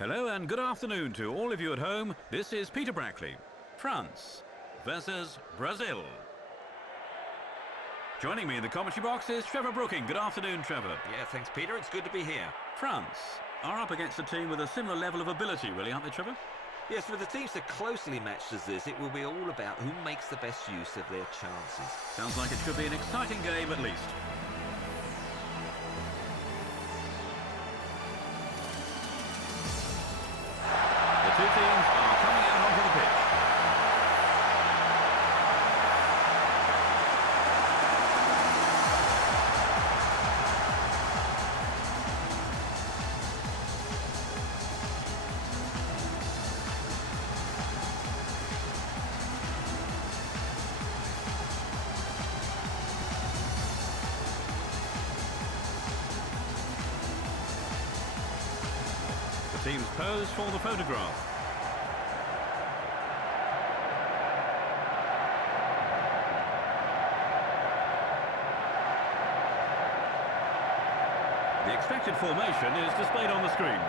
Hello and good afternoon to all of you at home. This is Peter Brackley. France versus Brazil. Joining me in the commentary box is Trevor Brooking. Good afternoon, Trevor. Yeah, thanks, Peter. It's good to be here. France are up against a team with a similar level of ability, really, aren't they, Trevor? Yes, with the teams so closely matched as this, it will be all about who makes the best use of their chances. Sounds like it should be an exciting game at least. The two teams are coming out onto the pitch. The teams pose for the photograph. The expected formation is displayed on the screen.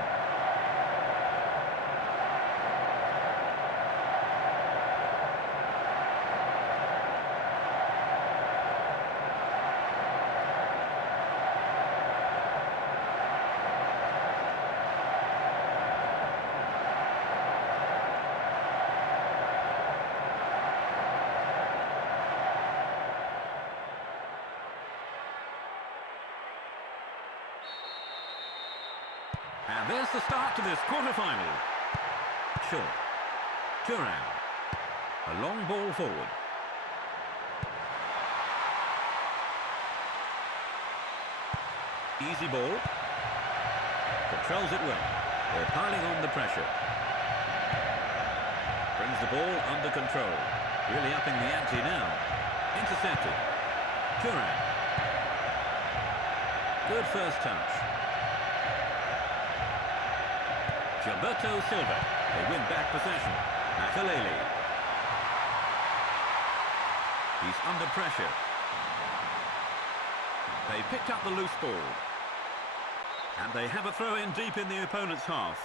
And there's the start to this quarter-final. Short. Turan. A long ball forward. Easy ball. Controls it well. They're piling on the pressure. Brings the ball under control. Really upping the ante now. Intercepted. Turan. Good first touch. Gilberto Silva. They win back possession. Makalele. He's under pressure. They picked up the loose ball. And they have a throw in deep in the opponent's half.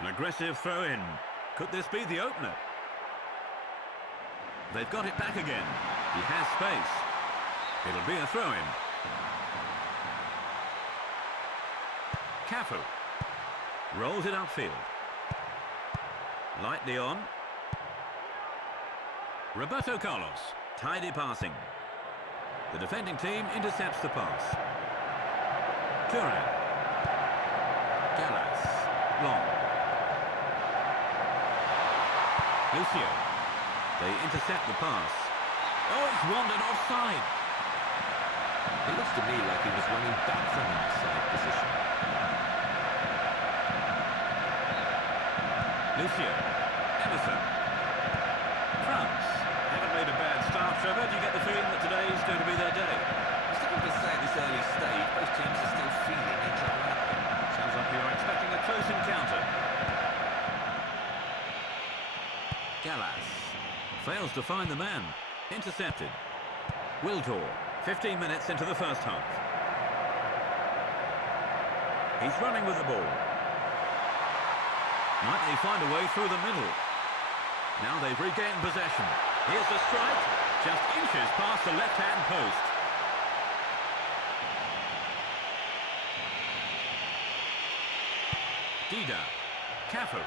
An aggressive throw in. Could this be the opener? They've got it back again. He has space. It'll be a throw in. Cafu rolls it upfield. Lightly on. Roberto Carlos, tidy passing. The defending team intercepts the pass. Turan. Gallas, long. Lucio. They intercept the pass. Oh, it's wandered offside. It looks to me like he was running back from an offside position. Lucio. Emerson. France haven't made a bad start, Trevor. Do you get the feeling that today is going to be their day? It's difficult to say at this early stage. Both teams are still feeling each other out. Sounds like you're expecting a close encounter. Gallas fails to find the man. Intercepted. Wiltor, 15 minutes into the first half. He's running with the ball. Might they find a way through the middle? Now they've regained possession. Here's the strike. Just inches past the left-hand post. Dida. Cafu.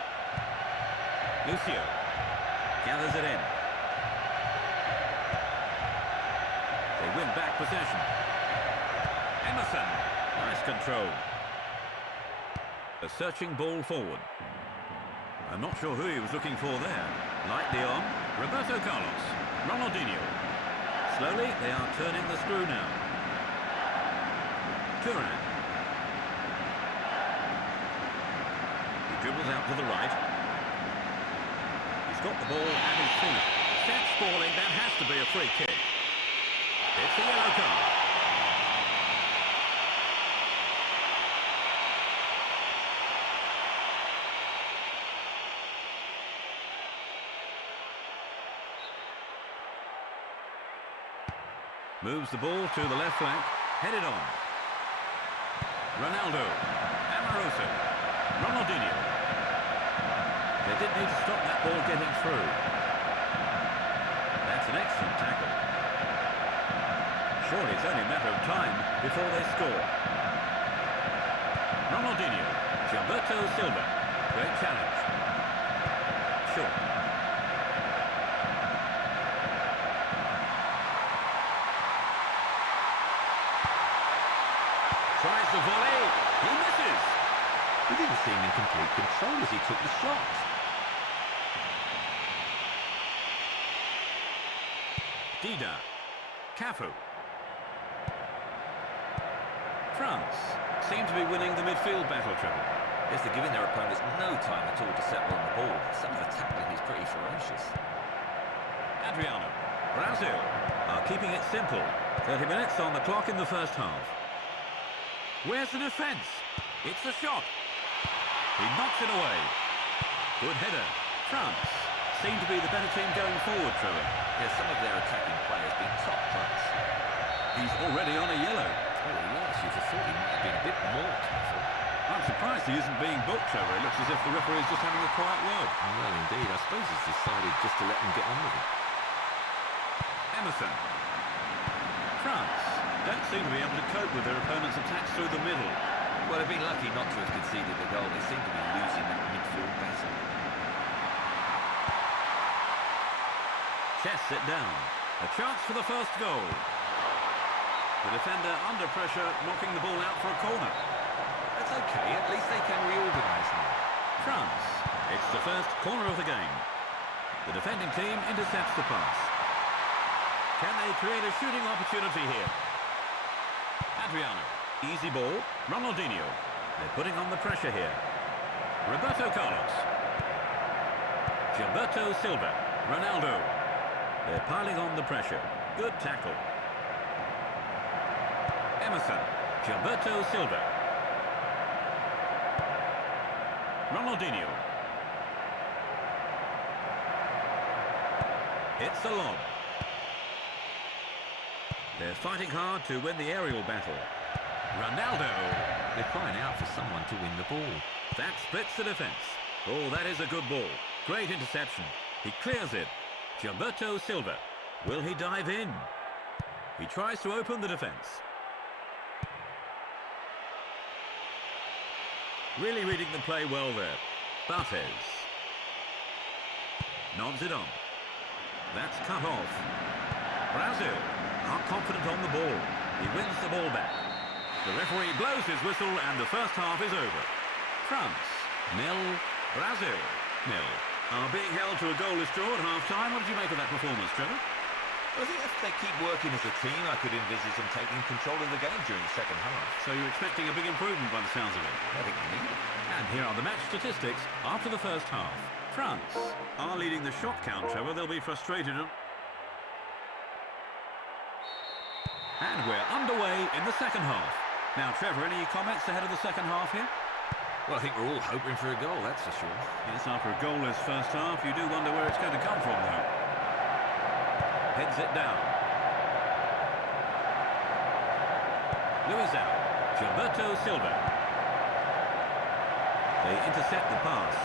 Lucio. Gathers it in. They win back possession. Emerson. Nice control. A searching ball forward. I'm not sure who he was looking for there. Lightly on. Roberto Carlos. Ronaldinho. Slowly, they are turning the screw now. Turan. He dribbles out to the right. He's got the ball at his feet. Set spalling, that has to be a free kick. It's a yellow card. Moves the ball to the left flank. Headed on. Ronaldo. Amoroso. Ronaldinho. They did need to stop that ball getting through. That's an excellent tackle. Surely it's only a matter of time before they score. Ronaldinho. Gilberto Silva. Great challenge. Short. Tries the volley. He misses. He didn't seem in complete control as he took the shot. Dida. Cafu. France seem to be winning the midfield battle, Trevor. Yes, they're giving their opponents no time at all to settle on the ball. Some of the tackling is pretty ferocious. Adriano. Brazil are keeping it simple. 30 minutes on the clock in the first half. Where's the defence? It's the shot. He knocks it away. Good header. France seem to be the better team going forward, Trevor. Yeah, some of their attacking play has been top class. He's already on a yellow. Oh, yes, you'd have thought he might have been a bit more careful. I'm surprised he isn't being booked, Trevor. It looks as if the referee is just having a quiet word. Well, indeed. I suppose he's decided just to let them get on with it. Emerson. France don't seem to be able to cope with their opponent's attacks through the middle. Well, they've been lucky not to have conceded a goal. They seem to be losing that midfield battle. Chests it down. A chance for the first goal. The defender under pressure, knocking the ball out for a corner. That's okay. At least they can reorganise now. France. It's the first corner of the game. The defending team intercepts the pass. Can they create a shooting opportunity here? Adriano. Easy ball. Ronaldinho. They're putting on the pressure here. Roberto Carlos. Gilberto Silva. Ronaldo. They're piling on the pressure. Good tackle. Emerson. Gilberto Silva. Ronaldinho. It's a lob. They're fighting hard to win the aerial battle. Ronaldo. They're crying out for someone to win the ball. That splits the defence. Oh, that is a good ball. Great interception. He clears it. Gilberto Silva. Will he dive in? He tries to open the defence. Really reading the play well there. Barthez. Nods it on. That's cut off. Brazil are confident on the ball. He wins the ball back. The referee blows his whistle and the first half is over. France, 0. Brazil, 0. Are being held to a goalless draw at half-time. What did you make of that performance, Trevor? I think if they keep working as a team, I could envisage them taking control of the game during the second half. So you're expecting a big improvement by the sounds of it? I think they need it. And here are the match statistics after the first half. France are leading the shot count, Trevor. They'll be frustrated. And we're underway in the second half. Now, Trevor, any comments ahead of the second half here? Well, I think we're all hoping for a goal, that's for sure. Yes, after a goalless first half, you do wonder where it's going to come from, though. Heads it down. Luizão. Gilberto Silva. They intercept the pass.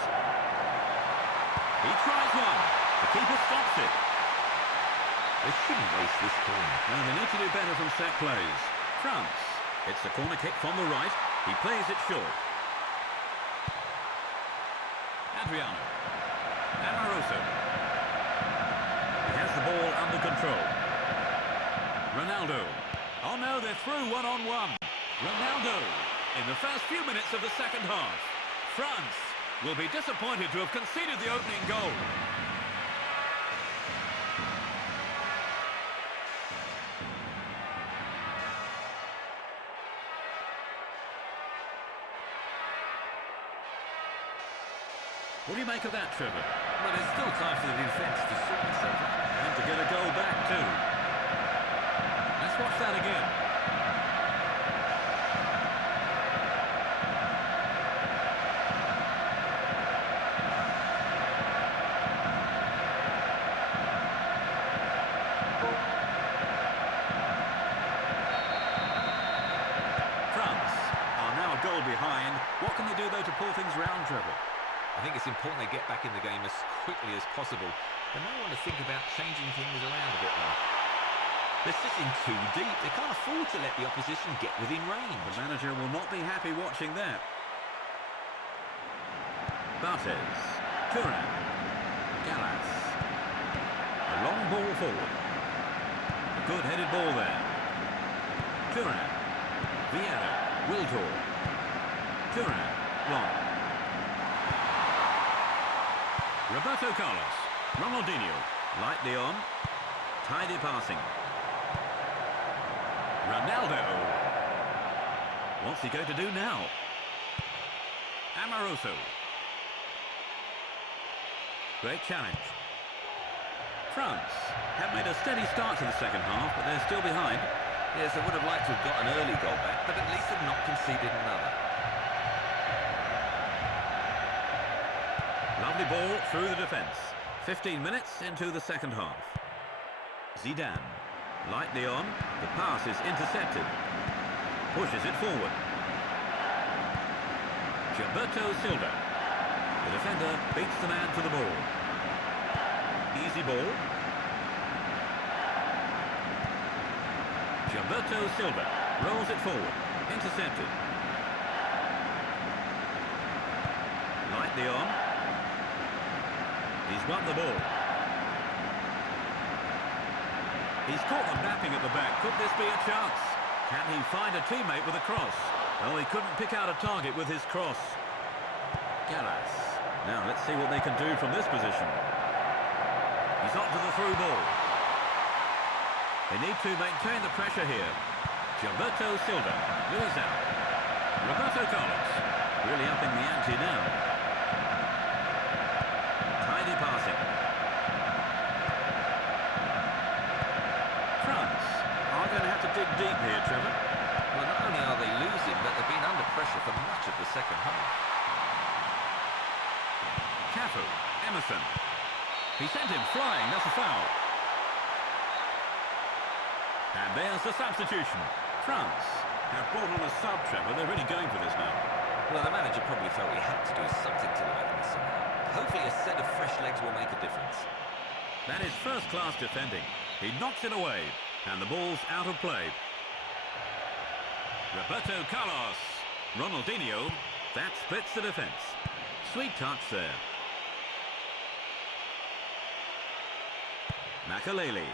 He tries one. The keeper stops it. They shouldn't waste this corner. No, they need to do better from set plays. France. It's a corner kick from the right. He plays it short. Adriano. Amoroso. He has the ball under control. Ronaldo. Oh no, they're through one-on-one. Ronaldo in the first few minutes of the second half. France will be disappointed to have conceded the opening goal. What do you make of that, Trevor? But there's still time for the defence to sort itself out. And to get a goal back too. Let's watch that again. France are now pull things round, Trevor? I think it's important they get back in the game as quickly as possible. They may want to think about changing things around a bit now. They're sitting too deep. They can't afford to let the opposition get within range. The manager will not be happy watching that. Bartes, Turan, Gallas. A long ball forward. A good headed ball there. Turan, Vieira, Wiltor. Turan, long. Roberto Carlos, Ronaldinho, lightly on, tidy passing. Ronaldo. What's he going to do now? Amoroso. Great challenge. France have made a steady start to the second half, but they're still behind. Yes, they would have liked to have got an early goal back, but at least they've not conceded another. Lovely ball through the defence. 15 minutes into the second half. Zidane. Lightly on. The pass is intercepted. Pushes it forward. Gilberto Silva. The defender beats the man to the ball. Easy ball. Gilberto Silva rolls it forward. Intercepted. Lightly on. He's won the ball. He's caught them napping at the back. Could this be a chance? Can he find a teammate with a cross? Oh, he couldn't pick out a target with his cross. Gallas. Now let's see what they can do from this position. He's on to the through ball. They need to maintain the pressure here. Gilberto Silva. Luizão. Roberto Carlos. Really upping the ante now. Tidy passing. France are going to have to dig deep here, Trevor. Well, not only are they losing, but they've been under pressure for much of the second half. Cafu, Emerson. He sent him flying, that's a foul. And there's the substitution. France have brought on a sub, Trevor. They're really going for this now. Well, the manager probably felt he had to do something to liven this side up. Hopefully a set of fresh legs will make a difference. That is first-class defending. He knocks it away, and the ball's out of play. Roberto Carlos. Ronaldinho. That splits the defence. Sweet touch there. Makaleli.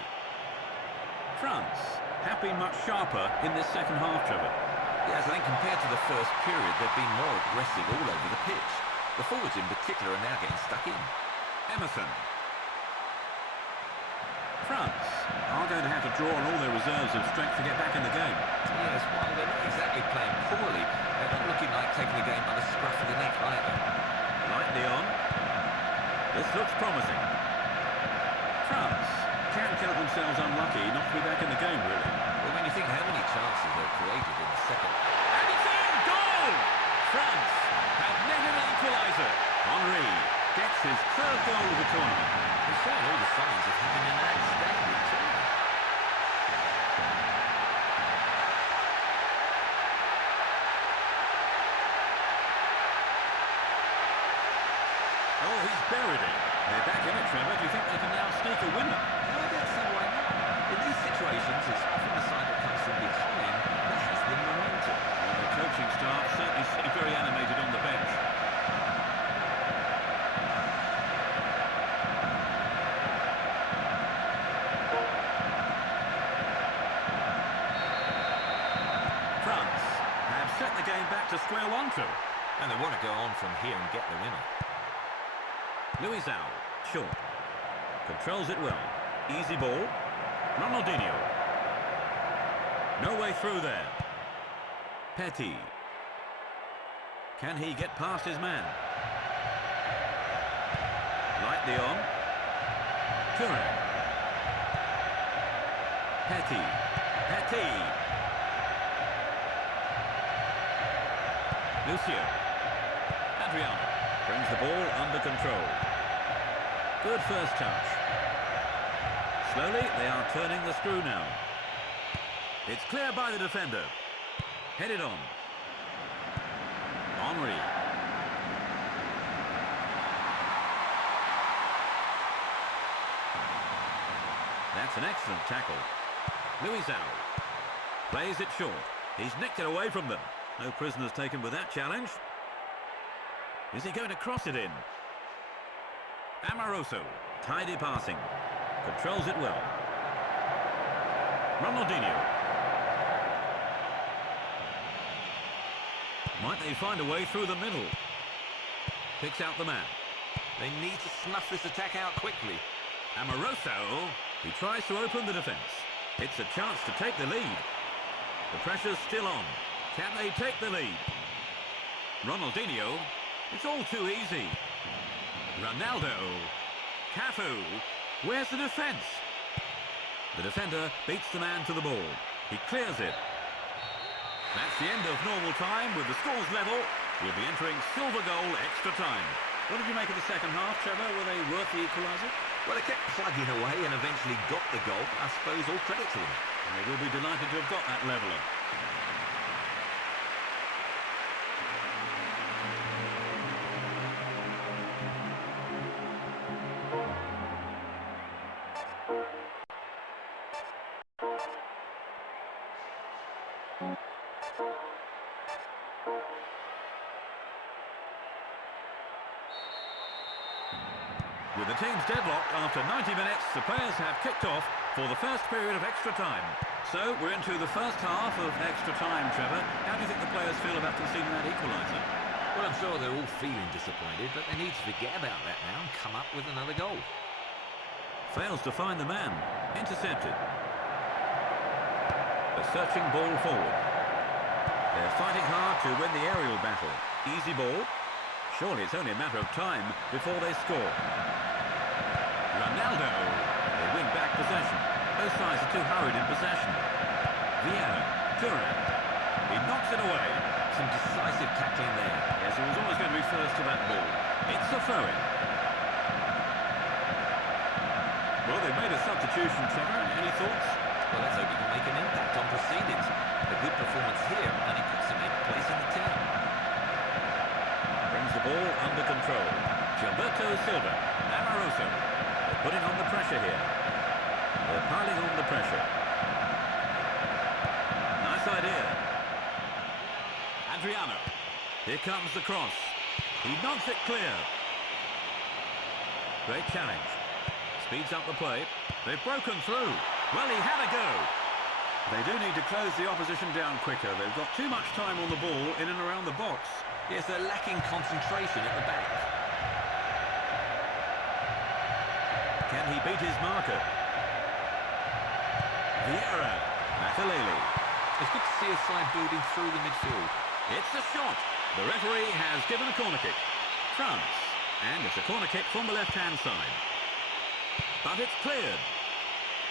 France have been much sharper in this second half, Trevor. Yes, I think compared to the first period, they've been more aggressive all over the pitch. The forwards in particular are now getting stuck in. Emerson. France are going to have to draw on all their reserves of strength to get back in the game. Yes, while they're not exactly playing poorly, they're not looking like taking the game by the scruff of the neck either. Lightly on. This looks promising. France can count themselves unlucky not to be back in the game, really. Well, when you think how many chances they've created in the second. And it's in! Goal! France have netted an equalizer. Henry gets his third goal of the tournament. He's showing all the signs of having an outstanding tournament. Oh, he's buried it. They're back in it, Trevor. Do you think they can now sneak a winner? Well, I don't see why not. In these situations, it's often the side that comes from behind that has the momentum. Well, the coaching staff certainly seem very animated on the bench. France have set the game back to square one, Trevor. And they want to go on from here and get the winner. Luizão, short. Controls it well. Easy ball. Ronaldinho. No way through there. Petit. Can he get past his man? Lightly on. Turan. Petit. Petit. Lucio. Adriano brings the ball under control. Good first touch. Slowly, they are turning the screw now. It's clear by the defender. Headed on. Henry. That's an excellent tackle. Luizao plays it short. He's nicked it away from them. No prisoners taken with that challenge. Is he going to cross it in? Amoroso, tidy passing. Controls it well. Ronaldinho. Might they find a way through the middle? Picks out the man. They need to snuff this attack out quickly. Amoroso, he tries to open the defence. It's a chance to take the lead. The pressure's still on. Can they take the lead? Ronaldinho, it's all too easy. Ronaldo, Cafu, where's the defence? The defender beats the man to the ball. He clears it. That's the end of normal time with the scores level. We'll be entering silver goal extra time. What did you make of the second half, Trevor? Were they worth the equaliser? Well, they kept plugging away and eventually got the goal. I suppose all credit to them. And they will be delighted to have got that leveller. With the teams deadlocked after 90 minutes, the players have kicked off for the first period of extra time. So we're into the first half of extra time, Trevor. How do you think the players feel about conceding that equaliser? Well, I'm sure they're all feeling disappointed, but they need to forget about that now and come up with another goal. Fails to find the man. Intercepted. A searching ball forward. They're fighting hard to win the aerial battle. Easy ball. Surely it's only a matter of time before they score. Ronaldo. They win back possession. Both sides are too hurried in possession. Vieira. Turan. He knocks it away. Some decisive tackling there. Yes, he was always going to be first to that ball. It's a throw-in. Well, they made a substitution, Trevor. Any thoughts? Well, let's hope he can make an impact on proceedings. A good performance here, and he puts him in place in the team. Brings the ball under control. Gilberto Silva. Amoroso. They're putting on the pressure here. They're piling on the pressure. Nice idea. Adriano. Here comes the cross. He knocks it clear. Great challenge. Speeds up the play. They've broken through. Well, he had a go. They do need to close the opposition down quicker. They've got too much time on the ball in and around the box. Yes, they're lacking concentration at the back. Can he beat his marker? Vieira. Makaleli. It's good to see a side building through the midfield. It's a shot. The referee has given a corner kick. France. And it's a corner kick from the left-hand side. But it's cleared.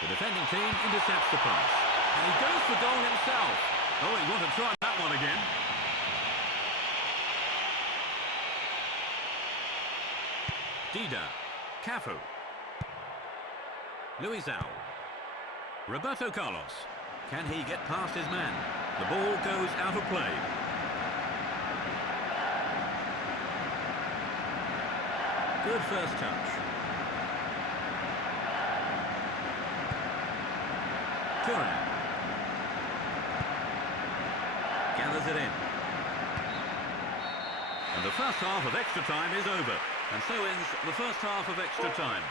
The defending team intercepts the pass. And he goes for goal himself. Oh, he wanted to try that one again. Dida. Cafu. Luizao. Roberto Carlos. Can he get past his man? The ball goes out of play. Good first touch. Turan. Gathers it in. And the first half of extra time is over. And so ends the first half of extra time.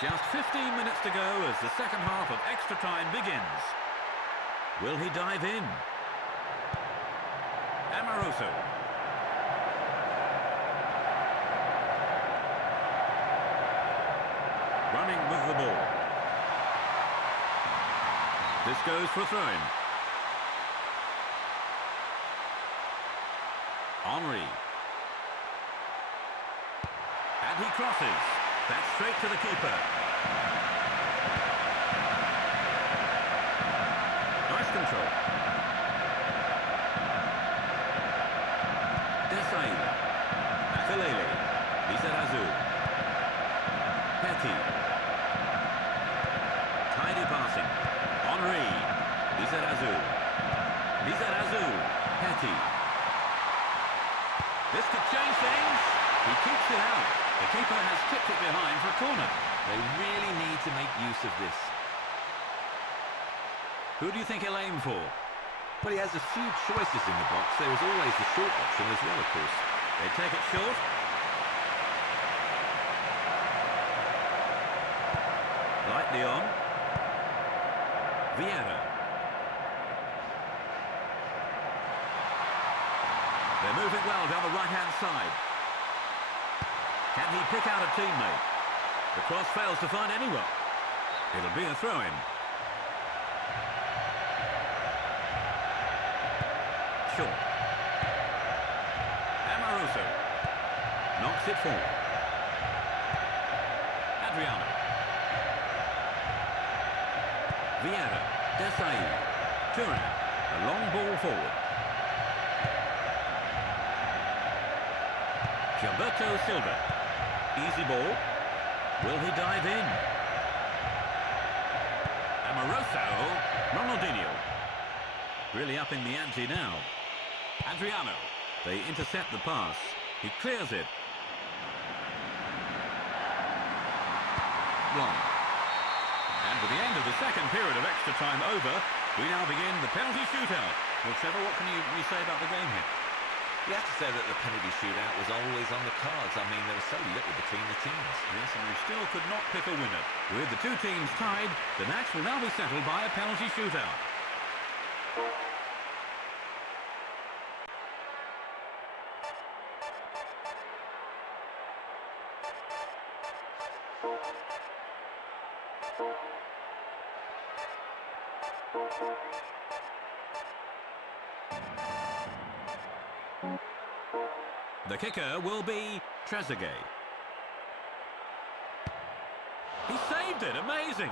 Just 15 minutes to go as the second half of extra time begins. Will he dive in? Amoroso. Running with the ball. This goes for a throw-in. Henry. And he crosses. That's straight to the keeper. Nice control. Desai. Makaleli. Lizarazu. Petty. Tidy passing. Henry. Lizarazu. Lizarazu. Petty. This could change things. He keeps it out. The keeper has tipped it behind for a corner. They really need to make use of this. Who do you think he'll aim for? Well, he has a few choices in the box. There is always the short option as well, of course. They take it short. Lightly on. Vieira. They're moving well down the right-hand side. Can he pick out a teammate? The cross fails to find anyone. It'll be a throw-in. Short. Amoroso knocks it forward. Adriano. Vieira. Desai. Turan. A long ball forward. Gilberto Silva. Easy ball. Will he dive in? Amoroso. Ronaldinho. Really upping the ante now. Adriano. They intercept the pass. He clears it. Long. And with the end of the second period of extra time over, we now begin the penalty shootout. Well, Trevor, what can you say about the game here? You have to say that the penalty shootout was always on the cards. I mean, there was so little between the teams. Yes, and we still could not pick a winner. With the two teams tied, the match will now be settled by a penalty shootout. The kicker will be Trezeguet. He saved it, amazing!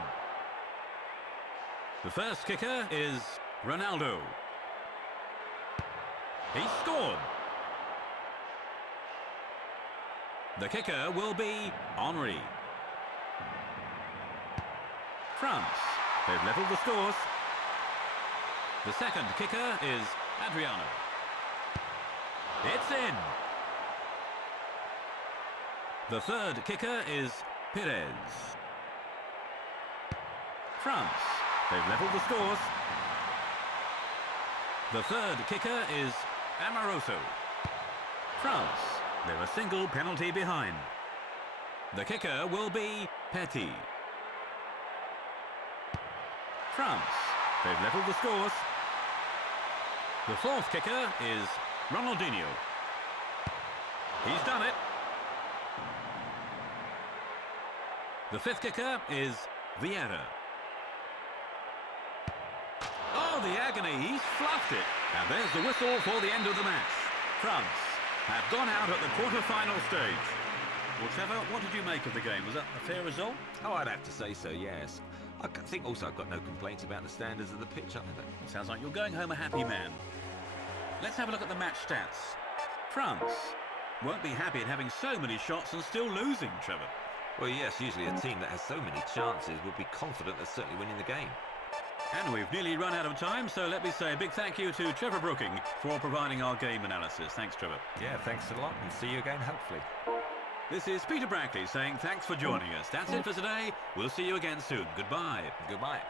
The first kicker is Ronaldo. He scored. The kicker will be Henry. France. They've levelled the scores. The second kicker is Adriano. It's in. The third kicker is Perez. France. They've levelled the scores. The third kicker is Amoroso. France. They're a single penalty behind. The kicker will be Petit. France. They've levelled the scores. The fourth kicker is Ronaldinho. He's done it. The fifth kicker is Vieira. Oh, the agony. He's fluffed it. And there's the whistle for the end of the match. France have gone out at the quarter-final stage. Well, Trevor, what did you make of the game? Was that a fair result? Oh, I'd have to say so, yes. I think also I've got no complaints about the standards of the pitch either. Sounds like you're going home a happy man. Let's have a look at the match stats. France won't be happy at having so many shots and still losing, Trevor. Well, yes, usually a team that has so many chances would be confident they're certainly winning the game. And we've nearly run out of time, so let me say a big thank you to Trevor Brooking for providing our game analysis. Thanks, Trevor. Yeah, thanks a lot, and see you again, hopefully. This is Peter Brackley saying thanks for joining us. That's it for today. We'll see you again soon. Goodbye. Goodbye.